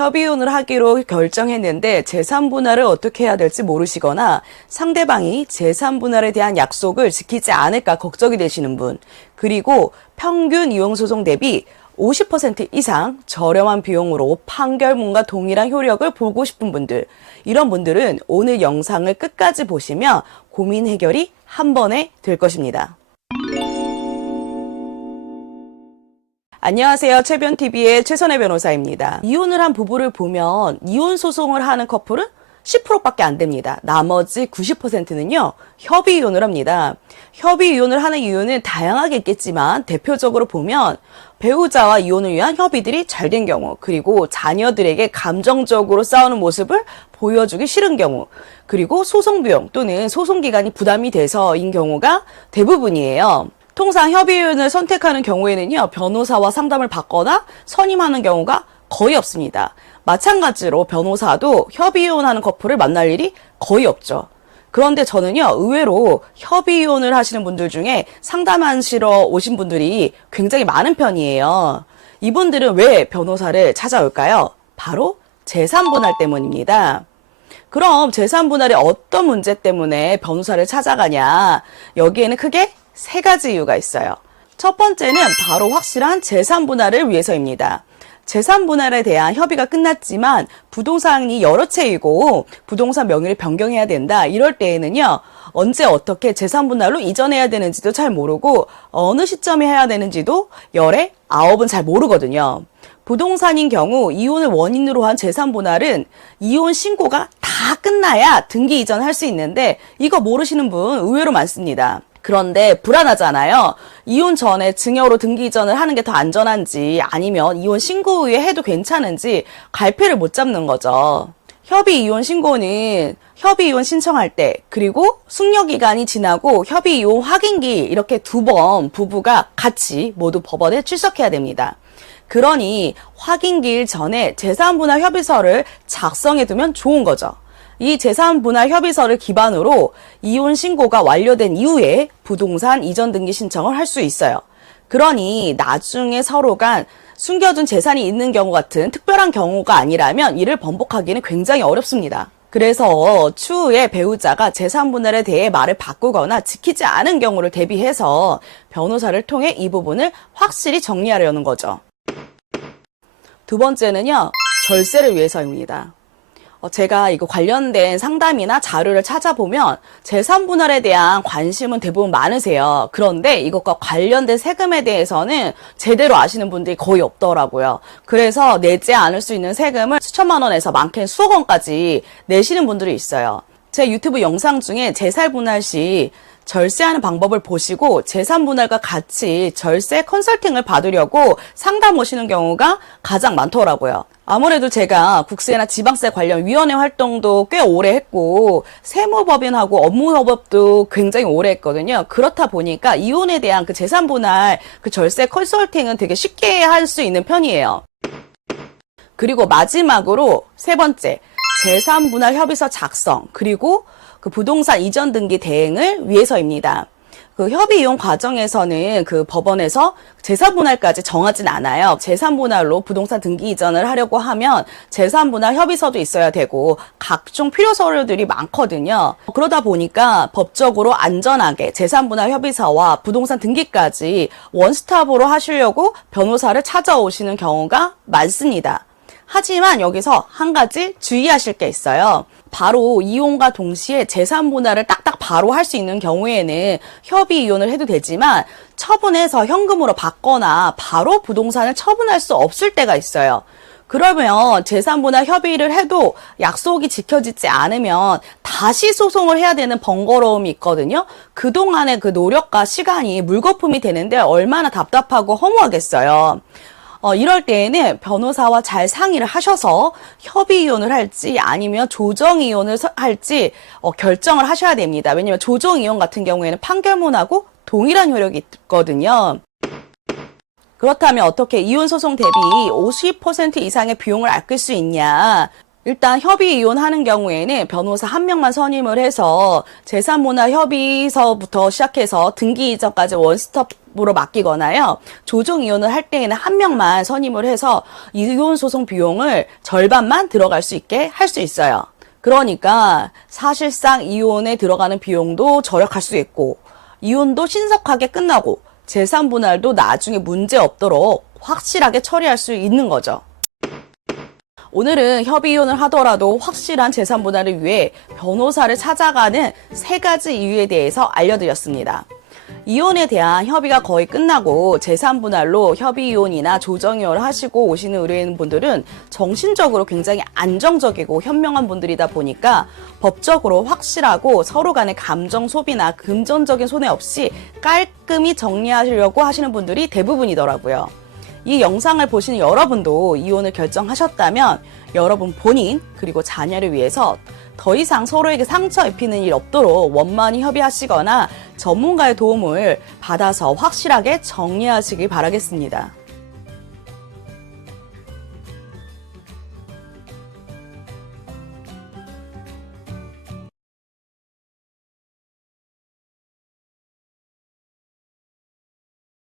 협의혼을 하기로 결정했는데 재산분할을 어떻게 해야 될지 모르시거나 상대방이 재산분할에 대한 약속을 지키지 않을까 걱정이 되시는 분, 그리고 평균 이혼소송 대비 50% 이상 저렴한 비용으로 판결문과 동일한 효력을 보고 싶은 분들, 이런 분들은 오늘 영상을 끝까지 보시면 고민 해결이 한 번에 될 것입니다. 안녕하세요. 최변TV의 최선혜 변호사입니다. 이혼을 한 부부를 보면 이혼 소송을 하는 커플은 10%밖에 안 됩니다. 나머지 90%는요, 협의 이혼을 합니다. 협의 이혼을 하는 이유는 다양하게 있겠지만 대표적으로 보면 배우자와 이혼을 위한 협의들이 잘 된 경우, 그리고 자녀들에게 감정적으로 싸우는 모습을 보여주기 싫은 경우, 그리고 소송 비용 또는 소송 기간이 부담이 돼서인 경우가 대부분이에요. 통상 협의이혼을 선택하는 경우에는요, 변호사와 상담을 받거나 선임하는 경우가 거의 없습니다. 마찬가지로 변호사도 협의이혼하는 커플을 만날 일이 거의 없죠. 그런데 저는요, 의외로 협의이혼을 하시는 분들 중에 상담하시러 오신 분들이 굉장히 많은 편이에요. 이분들은 왜 변호사를 찾아올까요? 바로 재산분할 때문입니다. 그럼 재산분할이 어떤 문제 때문에 변호사를 찾아가냐? 여기에는 크게 세 가지 이유가 있어요. 첫 번째는 바로 확실한 재산분할을 위해서입니다. 재산분할에 대한 협의가 끝났지만 부동산이 여러 채이고 부동산 명의를 변경해야 된다. 이럴 때에는요, 언제 어떻게 재산분할로 이전해야 되는지도 잘 모르고 어느 시점에 해야 되는지도 열에 9은 잘 모르거든요. 부동산인 경우 이혼을 원인으로 한 재산분할은 이혼 신고가 다 끝나야 등기 이전할 수 있는데 이거 모르시는 분 의외로 많습니다. 그런데 불안하잖아요. 이혼 전에 증여로 등기 이전을 하는 게 더 안전한지 아니면 이혼 신고 후에 해도 괜찮은지 갈피를 못 잡는 거죠. 협의 이혼 신고는 협의 이혼 신청할 때, 그리고 숙려 기간이 지나고 협의 이혼 확인기 이렇게 2번 부부가 같이 모두 법원에 출석해야 됩니다. 그러니 확인기일 전에 재산분할 협의서를 작성해 두면 좋은 거죠. 이 재산분할 협의서를 기반으로 이혼 신고가 완료된 이후에 부동산 이전 등기 신청을 할 수 있어요. 그러니 나중에 서로 간 숨겨둔 재산이 있는 경우 같은 특별한 경우가 아니라면 이를 번복하기는 굉장히 어렵습니다. 그래서 추후에 배우자가 재산분할에 대해 말을 바꾸거나 지키지 않은 경우를 대비해서 변호사를 통해 이 부분을 확실히 정리하려는 거죠. 두 번째는요, 절세를 위해서입니다. 제가 이거 관련된 상담이나 자료를 찾아보면 재산분할에 대한 관심은 대부분 많으세요. 그런데 이것과 관련된 세금에 대해서는 제대로 아시는 분들이 거의 없더라고요. 그래서 내지 않을 수 있는 세금을 수천만 원에서 많게는 수억 원까지 내시는 분들이 있어요. 제 유튜브 영상 중에 재산분할 시 절세하는 방법을 보시고 재산분할과 같이 절세 컨설팅을 받으려고 상담 오시는 경우가 가장 많더라고요. 아무래도 제가 국세나 지방세 관련 위원회 활동도 꽤 오래 했고 세무법인하고 업무협업도 굉장히 오래 했거든요. 그렇다 보니까 이혼에 대한 그 재산분할 그 절세 컨설팅은 되게 쉽게 할 수 있는 편이에요. 그리고 마지막으로 세 번째, 재산분할 협의서 작성, 그리고 그 부동산 이전 등기 대행을 위해서입니다. 그 협의 이혼 과정에서는 그 법원에서 재산분할까지 정하진 않아요. 재산분할로 부동산 등기 이전을 하려고 하면 재산분할 협의서도 있어야 되고 각종 필요 서류들이 많거든요. 그러다 보니까 법적으로 안전하게 재산분할 협의서와 부동산 등기까지 원스톱으로 하시려고 변호사를 찾아오시는 경우가 많습니다. 하지만 여기서 한 가지 주의하실 게 있어요. 바로 이혼과 동시에 재산분할을 딱딱 바로 할 수 있는 경우에는 협의 이혼을 해도 되지만 처분해서 현금으로 받거나 바로 부동산을 처분할 수 없을 때가 있어요. 그러면 재산분할 협의를 해도 약속이 지켜지지 않으면 다시 소송을 해야 되는 번거로움이 있거든요. 그동안의 그 노력과 시간이 물거품이 되는데 얼마나 답답하고 허무하겠어요. 이럴 때에는 변호사와 잘 상의를 하셔서 협의 이혼을 할지 아니면 조정 이혼을 할지 결정을 하셔야 됩니다. 왜냐하면 조정 이혼 같은 경우에는 판결문하고 동일한 효력이 있거든요. 그렇다면 어떻게 이혼 소송 대비 50% 이상의 비용을 아낄 수 있냐? 일단 협의 이혼하는 경우에는 변호사 한 명만 선임을 해서 재산분할 협의서부터 시작해서 등기 이전까지 원스톱 보로 맡기거나요. 조정 이혼을 할 때에는 한 명만 선임을 해서 이혼 소송 비용을 절반만 들어갈 수 있게 할 수 있어요. 그러니까 사실상 이혼에 들어가는 비용도 절약할 수 있고 이혼도 신속하게 끝나고 재산 분할도 나중에 문제 없도록 확실하게 처리할 수 있는 거죠. 오늘은 협의 이혼을 하더라도 확실한 재산 분할을 위해 변호사를 찾아가는 3가지 이유에 대해서 알려드렸습니다. 이혼에 대한 협의가 거의 끝나고 재산 분할로 협의 이혼이나 조정 이혼을 하시고 오시는 의뢰인분들은 정신적으로 굉장히 안정적이고 현명한 분들이다 보니까 법적으로 확실하고 서로 간의 감정 소비나 금전적인 손해 없이 깔끔히 정리하려고 하시는 분들이 대부분이더라고요. 이 영상을 보시는 여러분도 이혼을 결정하셨다면 여러분 본인 그리고 자녀를 위해서 더 이상 서로에게 상처 입히는 일 없도록 원만히 협의하시거나 전문가의 도움을 받아서 확실하게 정리하시길 바라겠습니다.